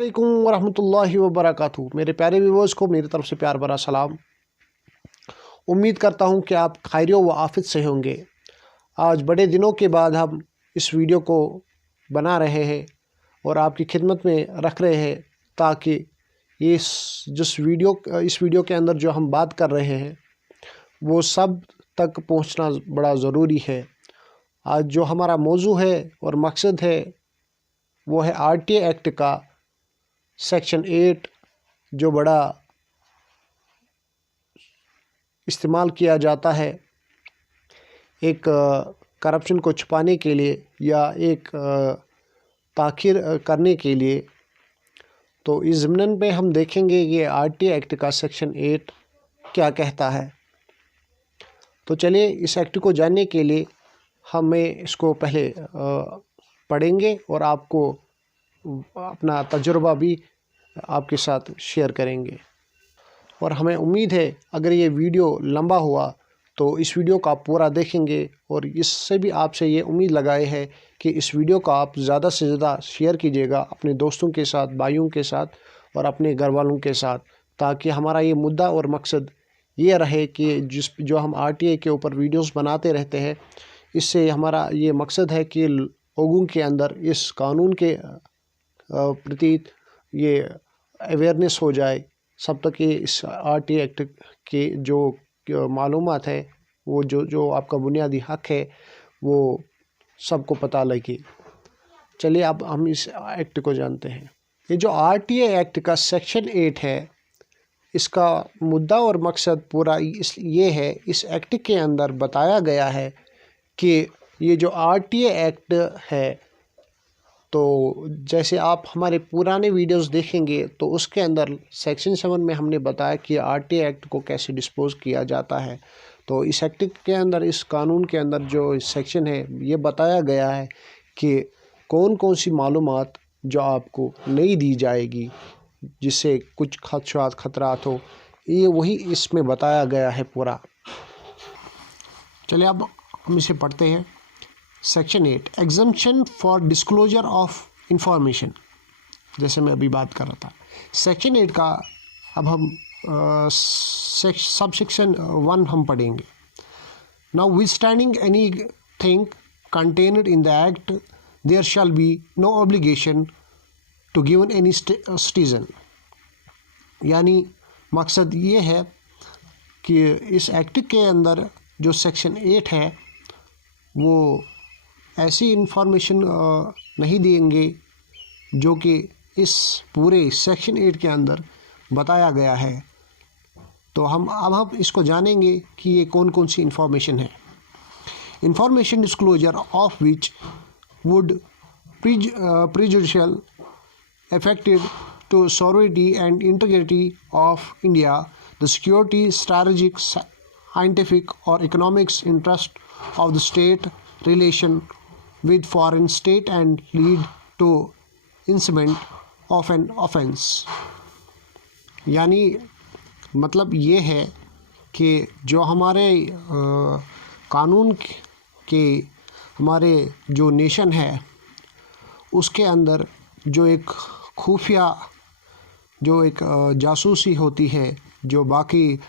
वालेकुम वरहमतुल्लाहि वबरकातुहू। मेरे प्यारे व्यूअर्स को मेरी तरफ से प्यार भरा सलाम। उम्मीद करता हूँ कि आप खैरियत व आफियत से होंगे। आज बड़े दिनों के बाद हम इस वीडियो को बना रहे हैं और आपकी खिदमत में रख रहे हैं ताकि इस वीडियो के अंदर जो हम बात कर रहे हैं वो सब तक पहुँचना बड़ा ज़रूरी है। आज जो हमारा मौजू है और मकसद है वो है RTA एक्ट का सेक्शन 8 जो बड़ा इस्तेमाल किया जाता है एक करप्शन को छुपाने के लिए या एक ताख़ीर करने के लिए। तो इस ज़मीन पे हम देखेंगे कि RTA एक्ट का सेक्शन 8 क्या कहता है। तो चलिए इस एक्ट को जानने के लिए हमें इसको पहले पढ़ेंगे और आपको अपना तजुर्बा भी आपके साथ शेयर करेंगे। और हमें उम्मीद है अगर ये वीडियो लंबा हुआ तो इस वीडियो को आप पूरा देखेंगे और इससे भी आपसे ये उम्मीद लगाए है कि इस वीडियो को आप ज़्यादा से ज़्यादा शेयर कीजिएगा अपने दोस्तों के साथ, भाइयों के साथ और अपने घर वालों के साथ, ताकि हमारा ये मुद्दा और मकसद ये रहे कि जो हम RTA के ऊपर वीडियोस बनाते रहते हैं, इससे हमारा ये मकसद है कि लोगों के अंदर इस कानून के प्रति ये अवेयरनेस हो जाए, सब तक ये इस RTA एक्ट के जो मालूमात है वो जो आपका बुनियादी हक है वो सबको पता लगे। चलिए अब हम इस एक्ट को जानते हैं। ये जो RTA एक्ट का सेक्शन 8 है, इसका मुद्दा और मकसद पूरा ये है, इस एक्ट के अंदर बताया गया है कि ये जो RTA एक्ट है, तो जैसे आप हमारे पुराने वीडियोस देखेंगे तो उसके अंदर सेक्शन 7 में हमने बताया कि RTA एक्ट को कैसे डिस्पोज किया जाता है। तो इस एक्ट के अंदर, इस कानून के अंदर जो सेक्शन है, ये बताया गया है कि कौन कौन सी मालूमात जो आपको नहीं दी जाएगी जिससे कुछ खतरात हो, ये वही इसमें बताया गया है पूरा। चलिए अब हम इसे पढ़ते हैं। Section 8 exemption for disclosure of information, जैसे मैं अभी बात कर रहा था। सेक्शन 8 का अब हम सब सेक्शन 1 हम पढ़ेंगे। Now with standing any thing contained in the act there shall be no obligation to given any citizen. यानी मकसद ये है कि इस एक्ट के अंदर जो सेक्शन 8 है वो ऐसी इंफॉर्मेशन नहीं देंगे जो कि इस पूरे सेक्शन 8 के अंदर बताया गया है। तो अब हम इसको जानेंगे कि ये कौन कौन सी इंफॉर्मेशन है। Information disclosure of which would prejudicial affected to sovereignty and integrity of India, the security, strategic, scientific or economic interest of the state, relation with foreign state and lead to incident of an offense। यानी मतलब ये है कि जो हमारे कानून के हमारे जो नेशन है उसके अंदर जो एक खुफिया जो एक जासूसी होती है, जो बाकी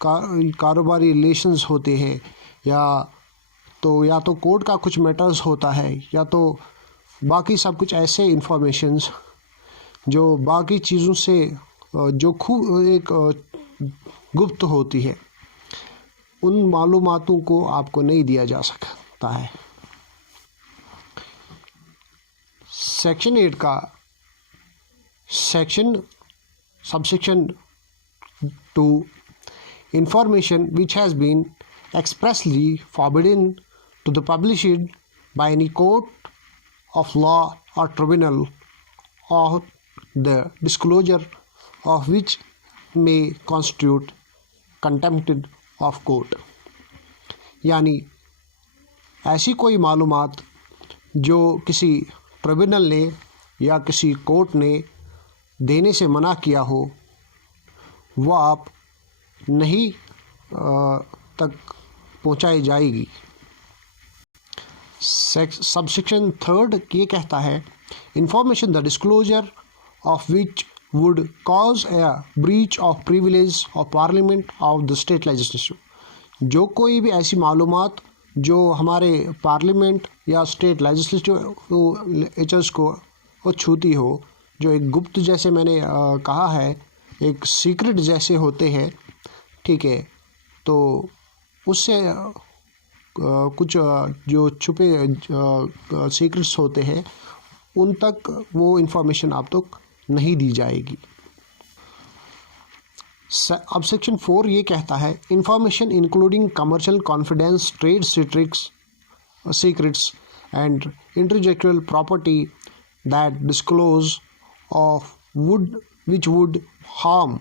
कारोबारी रिलेशंस होते हैं, या तो कोर्ट का कुछ मैटर्स होता है, या तो बाकी सब कुछ ऐसे इंफॉर्मेशंस जो बाकी चीज़ों से जो एक गुप्त होती है, उन मालूमातों को आपको नहीं दिया जा सकता है। सेक्शन 8 का subsection 2 information which has been expressly forbidden to the published by any court of law or tribunal, or the disclosure of which may constitute contempt of court। यानी ऐसी कोई मालूमात जो किसी ट्रिब्यूनल ने या किसी कोर्ट ने देने से मना किया हो, वह आप नहीं तक पहुंचाई जाएगी। सबसेक्शन 3 ये कहता है information the disclosure of which would cause a breach of privilege of parliament of the state legislature। जो कोई भी ऐसी मालूमात जो हमारे पार्लियामेंट या स्टेट लेजिस्लेचर्स को छूती हो, जो एक गुप्त जैसे मैंने कहा है, एक सीक्रेट जैसे होते हैं, ठीक है, तो उससे कुछ जो छुपे सीक्रेट्स होते हैं उन तक वो इंफॉर्मेशन आप तक नहीं दी जाएगी। अब सेक्शन 4 ये कहता है information including commercial confidence trade secrets and intellectual property that disclose of which would harm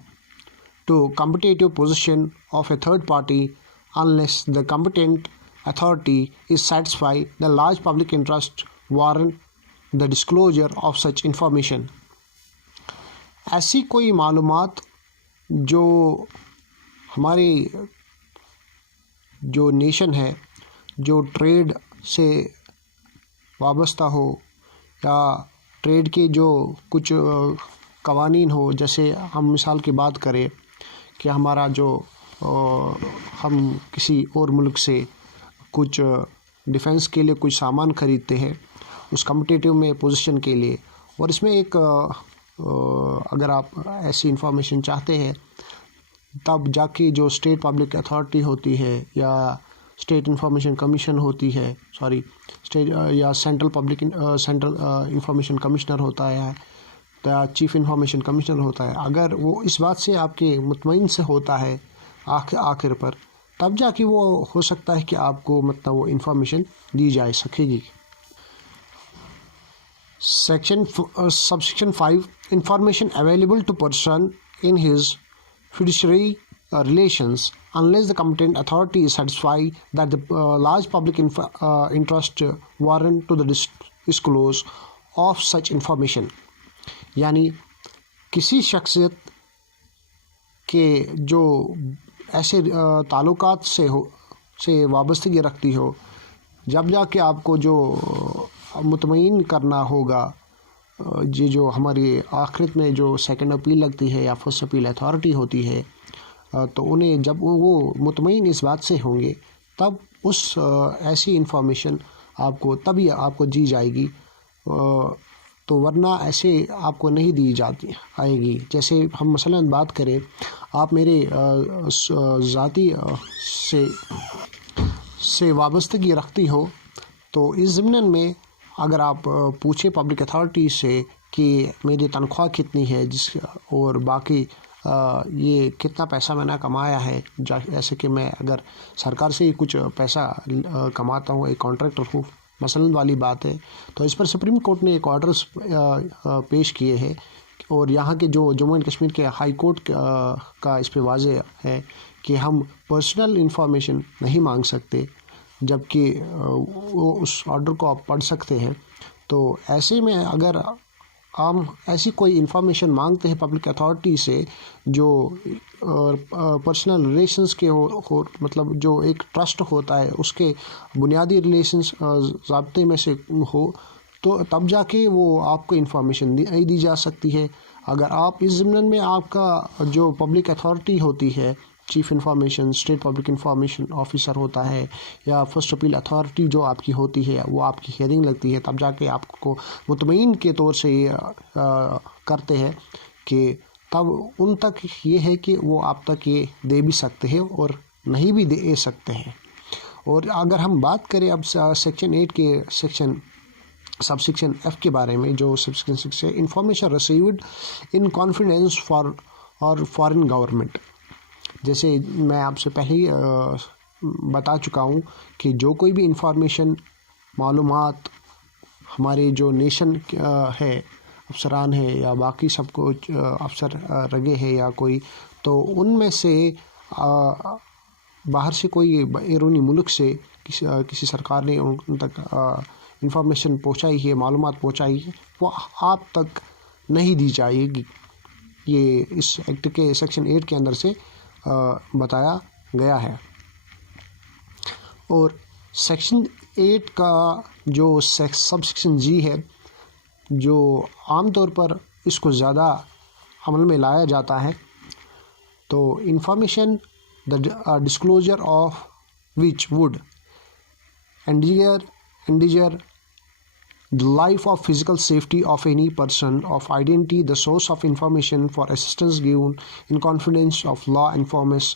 to competitive position of a third party unless the competent authority is satisfied the large public interest warrant the disclosure of such information। ऐसी कोई मालूमात जो हमारी जो nation है, जो trade से वाबस्ता हो या ट्रेड के जो कुछ कवानीन हो, जैसे हम मिसाल की बात करें कि हमारा जो हम किसी और मुल्क से कुछ डिफेंस के लिए कुछ सामान ख़रीदते हैं उस कम्पिटिटिव में पोजीशन के लिए, और इसमें एक अगर आप ऐसी इंफॉर्मेशन चाहते हैं तब जाके जो स्टेट पब्लिक अथॉरिटी होती है या स्टेट इंफॉर्मेशन कमीशन होती है, स्टेट या सेंट्रल इंफॉर्मेशन कमिश्नर होता है या चीफ इंफॉर्मेशन कमिश्नर होता है, अगर वो इस बात से आपके मुतमईन से होता है आखिर पर, तब जाके वो हो सकता है कि आपको मतलब वो इंफॉर्मेशन दी जा सकेगी। Subsection 5 information available to person in his fiduciary relations unless the competent authority is satisfied that the large public interest warrant to the disclose of such information। यानी किसी शख्सियत के जो ऐसे ताल्लुकात से वाबस्तगी रखती हो, जब जाके आपको जो मुतमईन करना होगा, ये जो हमारी आखिरत में जो सेकंड अपील लगती है या फर्स्ट अपील अथॉरिटी होती है, तो उन्हें जब वो मुतमईन इस बात से होंगे तब उस ऐसी इंफॉर्मेशन आपको तभी आपको दी जाएगी, तो वरना ऐसे आपको नहीं दी जाती आएगी। जैसे हम मसलन बात करें, आप मेरे ज़ाती से वाबस्तगी रखती हो, तो इस ज़िम्मन में अगर आप पूछे पब्लिक अथॉरिटी से कि मेरी तनख्वाह कितनी है और बाकी ये कितना पैसा मैंने कमाया है, जैसे कि मैं अगर सरकार से ही कुछ पैसा कमाता हूँ, एक कॉन्ट्रैक्टर हूँ मसलन वाली बात है, तो इस पर सुप्रीम कोर्ट ने एक ऑर्डर्स पेश किए हैं और यहाँ के जो जम्मू एंड कश्मीर के हाई कोर्ट का इस पे वाज़ेह है कि हम पर्सनल इंफॉर्मेशन नहीं मांग सकते, जबकि वो उस ऑर्डर को आप पढ़ सकते हैं। तो ऐसे में अगर हम ऐसी कोई इंफॉर्मेशन मांगते हैं पब्लिक अथॉरिटी से जो पर्सनल रिलेशंस के हो मतलब जो एक ट्रस्ट होता है उसके बुनियादी रिलेशंस ज़ाब्ते में से हो, तो तब जाके वो आपको इंफॉर्मेशन दी जा सकती है। अगर आप इस ज़िम्मन में आपका जो पब्लिक अथॉरिटी होती है, chief information state public information officer होता है या फर्स्ट अपील अथॉरिटी जो आपकी होती है, वो आपकी हियरिंग लगती है, तब जाके आपको मुतमईन के तौर से ये करते हैं कि तब उन तक ये है कि वो आप तक ये दे भी सकते हैं और नहीं भी दे सकते हैं। और अगर हम बात करें अब सेक्शन 8 के सबसेक्शन F के बारे में, जो सबसेक्शन 6 है, information received in confidence for और फॉरेन गवर्नमेंट। जैसे मैं आपसे पहले ही बता चुका हूँ कि जो कोई भी इंफॉर्मेशन मालूमात हमारे जो नेशन है, अफसरान है या बाकी सबको अफसर रगे है या कोई, तो उनमें से बाहर से कोई बैरूनी मुल्क से किसी सरकार ने उन तक इंफॉर्मेशन पहुँचाई है, मालूमात पहुँचाई है, वो आप तक नहीं दी जाएगी। ये इस एक्ट के सेक्शन 8 के अंदर से बताया गया है। और सेक्शन 8 का जो सबसेक्शन G है, जो आम तौर पर इसको ज़्यादा अमल में लाया जाता है। तो information the disclosure of which would endanger the life of physical safety of any person of identity the source of information for assistance given in confidence of law enforcement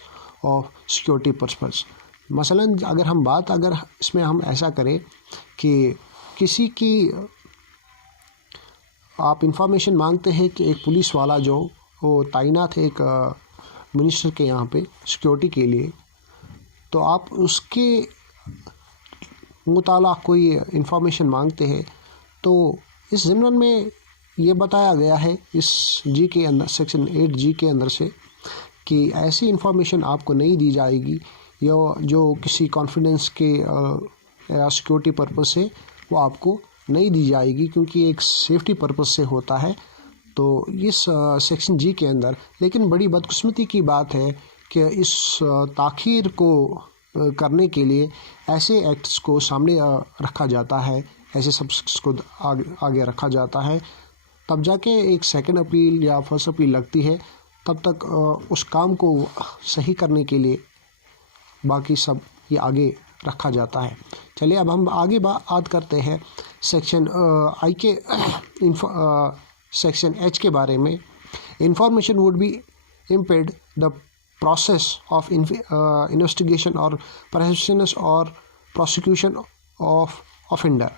of security purpose। मसलन अगर इसमें हम ऐसा करें कि किसी की आप इंफॉर्मेशन मांगते हैं कि एक पुलिस वाला जो वो तैनात है एक मिनिस्टर के यहाँ पे सिक्योरिटी के लिए, तो आप उसके मुताला कोई इंफॉर्मेशन मांगते हैं, तो इस ज़िम्मन में ये बताया गया है इस जी के अंदर, सेक्शन 8 जी के अंदर से, कि ऐसी इंफॉर्मेशन आपको नहीं दी जाएगी या जो किसी कॉन्फिडेंस के या सिक्योरिटी पर्पस से वो आपको नहीं दी जाएगी, क्योंकि एक सेफ्टी पर्पस से होता है। तो इस सेक्शन जी के अंदर, लेकिन बड़ी बदकिस्मती की बात है कि इस ताख़ीर को करने के लिए ऐसे एक्ट्स को सामने रखा जाता है, ऐसे सब्जेक्ट्स को आगे रखा जाता है, तब जाके एक सेकंड अपील या फर्स्ट अपील लगती है, तब तक उस काम को सही करने के लिए बाकी सब ये आगे रखा जाता है। चलिए अब हम आगे बात करते हैं सेक्शन आई के सेक्शन एच के बारे में। Information would be इम्पेड the process of investigation or prosecution or prosecution of offender।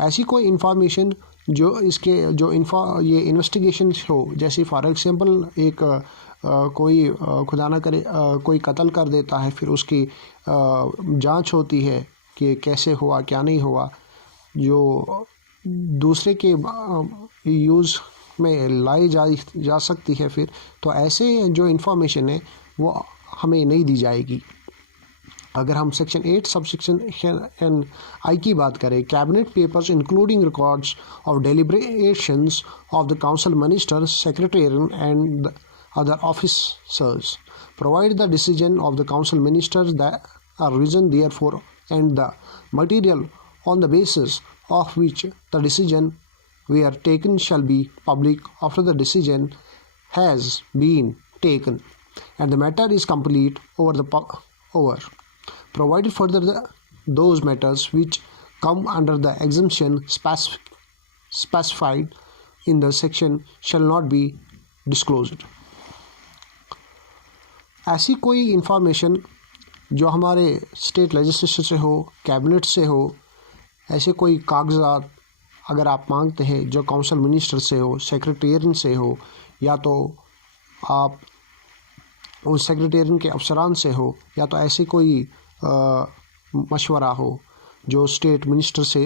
ऐसी कोई इंफॉर्मेशन जो इसके जो ये इन्वेस्टिगेशन हो, जैसे फॉर एग्जांपल एक कोई खुदा ना करे कोई कत्ल कर देता है, फिर उसकी जांच होती है कि कैसे हुआ क्या नहीं हुआ, जो दूसरे के यूज़ में लाई जा सकती है फिर, तो ऐसे जो इंफॉर्मेशन है वो हमें नहीं दी जाएगी। अगर हम सेक्शन 8 सबसेक्शन एन आई की बात करें, cabinet papers including records of deliberations of the council ministers secretaries and other officers provide the decision of the council ministers that are reason therefor and the material on the basis of which the decision were taken shall be public after the decision has been taken and the matter is complete provided further those matters which come under the exemption specified in the section shall not be disclosed। ऐसी कोई information जो हमारे state legislature से हो, cabinet से हो, ऐसे कोई कागजात अगर आप मांगते हैं जो काउंसिल मिनिस्टर से हो, सेक्रेटेरियन से हो, या तो आप उस सेक्रेटेरियन के अफसरान से हो, या तो ऐसे कोई मशवरा हो जो स्टेट मिनिस्टर से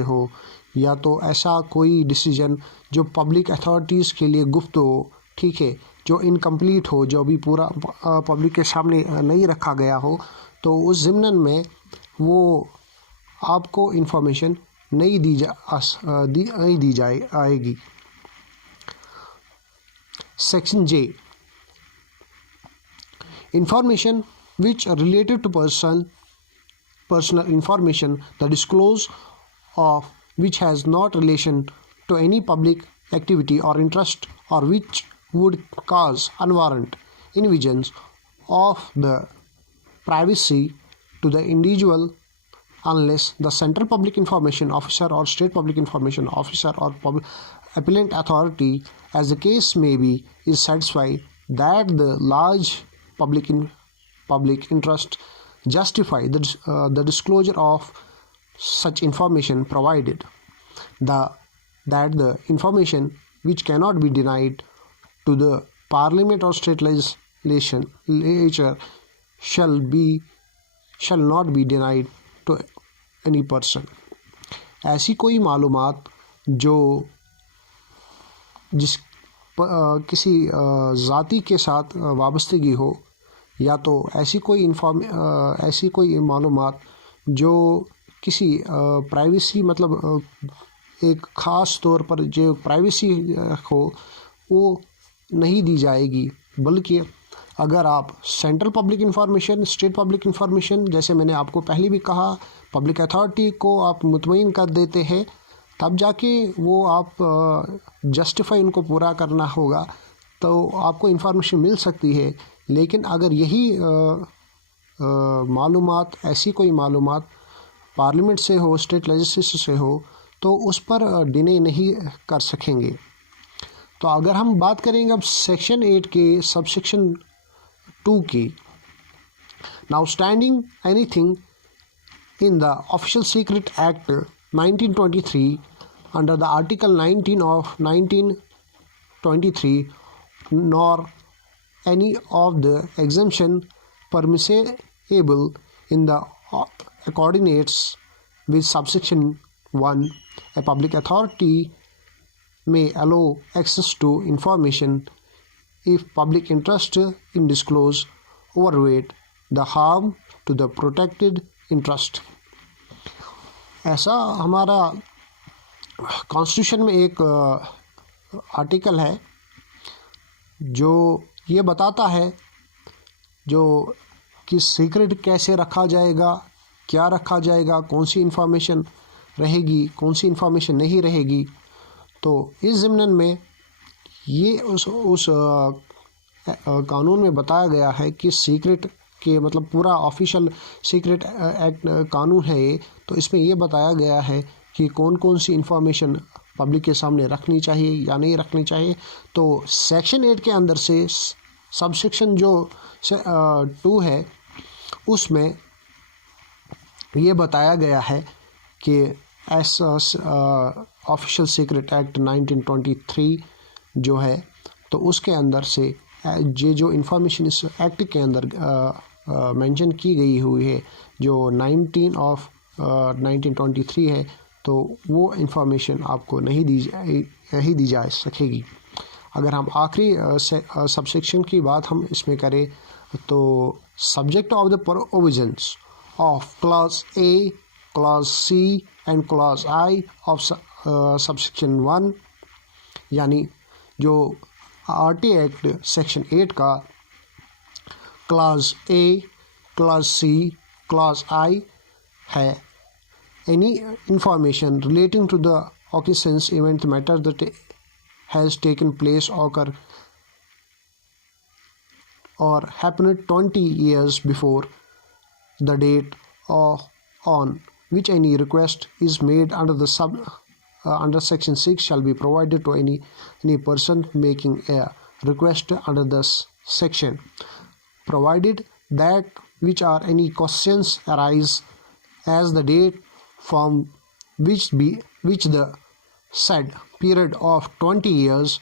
हो, या तो ऐसा कोई डिसीजन जो पब्लिक अथॉरिटीज़ के लिए गुफ्त हो, ठीक है, जो इनकम्प्लीट हो, जो अभी पूरा पब्लिक के सामने नहीं रखा गया हो, तो उस ज़िम्मन में वो आपको इंफॉर्मेशन नहीं दी जाएगी। Section J, information which related to personal information the disclose of which has not relation to any public activity or interest or which would cause unwarranted invasion of the privacy to the individual unless the central public information officer or state public information officer or appellant authority, as the case may be, is satisfied that the large public interest justify the disclosure of such information, provided that the information which cannot be denied to the parliament or state legislature shall not be denied to any person। ऐसी कोई मालूमात जो किसी ज़ाती के साथ वाबस्तगी हो, या तो ऐसी कोई मालूमात जो किसी प्राइवेसी मतलब एक ख़ास तौर पर जो प्राइवेसी हो, वो नहीं दी जाएगी, बल्कि अगर आप central public information, state public information, जैसे मैंने आपको पहले भी कहा, पब्लिक अथॉरिटी को आप मुतमईन कर देते हैं तब जाके वो आप जस्टिफाई उनको पूरा करना होगा, तो आपको इन्फॉर्मेशन मिल सकती है। लेकिन अगर यही मालूमात, ऐसी कोई मालूमात पार्लियामेंट से हो, स्टेट लेजिस्लेचर से हो, तो उस पर डिने नहीं कर सकेंगे। तो अगर हम बात करेंगे अब सेक्शन 8 के सबसेक्शन 2 की, now standing anything in the Official Secret Act 1923 under the Article 19 of 1923 nor any of the exemption permissible in the coordinates with subsection 1, a public authority may allow access to information if public interest in disclose overweight the harm to the protected interest। ऐसा हमारा constitution में एक article है जो ये बताता है जो कि सीक्रेट कैसे रखा जाएगा, क्या रखा जाएगा, कौन सी इन्फॉर्मेशन रहेगी, कौन सी इन्फॉर्मेशन नहीं रहेगी। तो इस ज़िम्नन में ये उस कानून में बताया गया है कि सीक्रेट के मतलब पूरा ऑफिशियल सीक्रेट एक्ट कानून है ये, तो इसमें ये बताया गया है कि कौन कौन सी इन्फॉर्मेशन पब्लिक के सामने रखनी चाहिए या नहीं रखनी चाहिए। तो सेक्शन 8 के अंदर से सबसेक्शन जो 2 है उसमें ये बताया गया है कि ऑफिशियल सीक्रेट एक्ट 1923 जो है, तो उसके अंदर से ये जो इन्फॉर्मेशन इस एक्ट के अंदर मेंशन की गई हुई है जो 1923 है, तो वो इन्फॉर्मेशन आपको नहीं दी जा सकेगी। अगर हम आखिरी सबसेक्शन की बात हम इसमें करें तो subject of the provisions of clause A, clause C and clause I of subsection 1, यानी जो आरटी एक्ट सेक्शन 8 का clause A, clause C, clause I है, any information relating to the occurrence event matter that has taken place occur or happened 20 years before the date on which any request is made under the under section 6 shall be provided to any person making a request under this section, provided that which are any questions arise as the date from which the said period of 20 years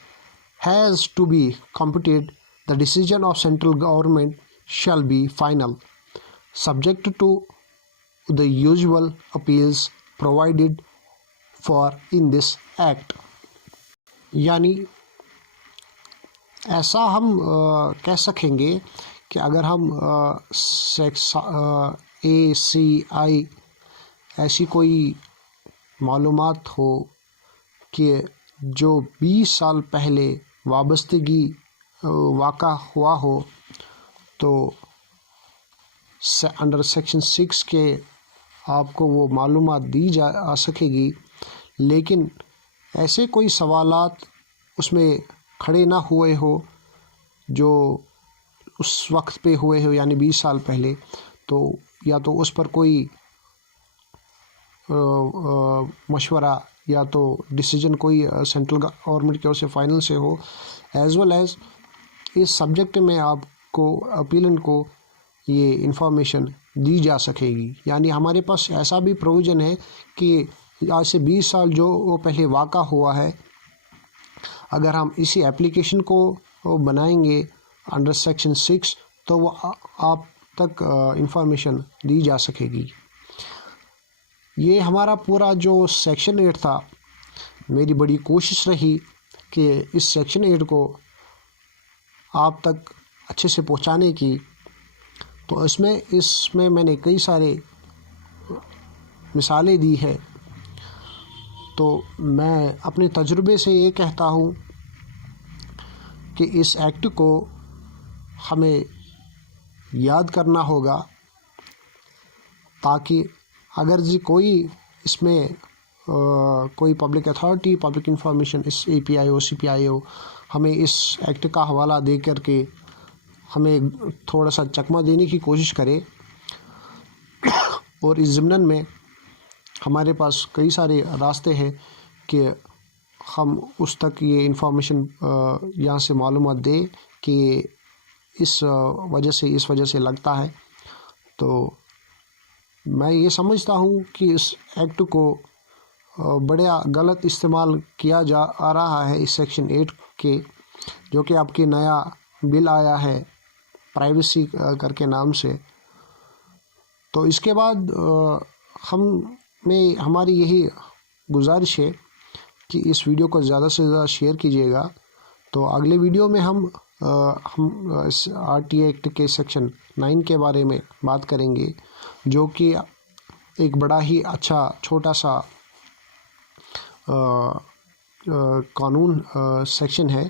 has to be computed, the decision of central government shall be final, subject to the usual appeals provided for in this act। यानी ऐसा हम कह सकेंगे कि अगर हम ए सी आई ऐसी कोई मालूमात हो कि जो 20 साल पहले वाबस्तगी वाक़ा हुआ हो, तो अंडर सेक्शन 6 के आपको वो मालूमात दी जा सकेगी। लेकिन ऐसे कोई सवालात उसमें खड़े ना हुए हो जो उस वक्त पे हुए हो यानी 20 साल पहले, तो या तो उस पर कोई मशवरा या तो डिसीजन कोई सेंट्रल गवर्नमेंट की ओर से फाइनल से हो, एज वेल एज इस सब्जेक्ट में आपको अपीलेंट को ये इंफॉर्मेशन दी जा सकेगी। यानी हमारे पास ऐसा भी प्रोविज़न है कि आज से 20 साल जो वो पहले वाक़ा हुआ है, अगर हम इसी एप्लीकेशन को बनाएंगे अंडर सेक्शन 6 तो वो आप तक इंफॉर्मेशन दी जा सकेगी। ये हमारा पूरा जो सेक्शन 8 था, मेरी बड़ी कोशिश रही कि इस सेक्शन 8 को आप तक अच्छे से पहुंचाने की। तो इसमें मैंने कई सारे मिसालें दी है। तो मैं अपने तजुर्बे से ये कहता हूँ कि इस एक्ट को हमें याद करना होगा, ताकि अगर जी कोई इसमें कोई पब्लिक अथॉरिटी, पब्लिक इंफॉर्मेशन, इस APIO CPIO हमें इस एक्ट का हवाला दे कर के हमें थोड़ा सा चकमा देने की कोशिश करे। और इस ज़िम्नन में हमारे पास कई सारे रास्ते हैं कि हम उस तक ये इंफॉर्मेशन यहाँ से मालूमात दें कि इस वजह से लगता है। तो मैं ये समझता हूँ कि इस एक्ट को बड़ा गलत इस्तेमाल किया जा आ रहा है इस सेक्शन 8 के, जो कि आपकी नया बिल आया है प्राइवेसी करके नाम से। तो इसके बाद हमारी यही गुजारिश है कि इस वीडियो को ज़्यादा से ज़्यादा शेयर कीजिएगा। तो अगले वीडियो में हम इस RTA एक्ट के सेक्शन 9 के बारे में बात करेंगे, जो कि एक बड़ा ही अच्छा छोटा सा कानून सेक्शन है।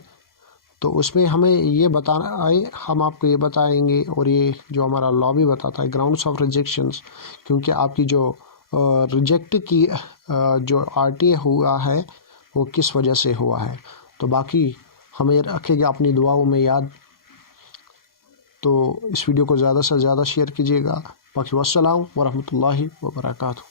तो उसमें हमें ये हम आपको ये बताएंगे, और ये जो हमारा लॉ भी बताता है ग्राउंड्स ऑफ रिजेक्शंस, क्योंकि आपकी जो रिजेक्ट की जो RTA हुआ है वो किस वजह से हुआ है। तो बाकी हमें रखेगा अपनी दुआओं में याद। तो इस वीडियो को ज़्यादा से ज़्यादा शेयर कीजिएगा। बाकी वस्सलाम वरहमतुल्लाहि वबरकातुहू।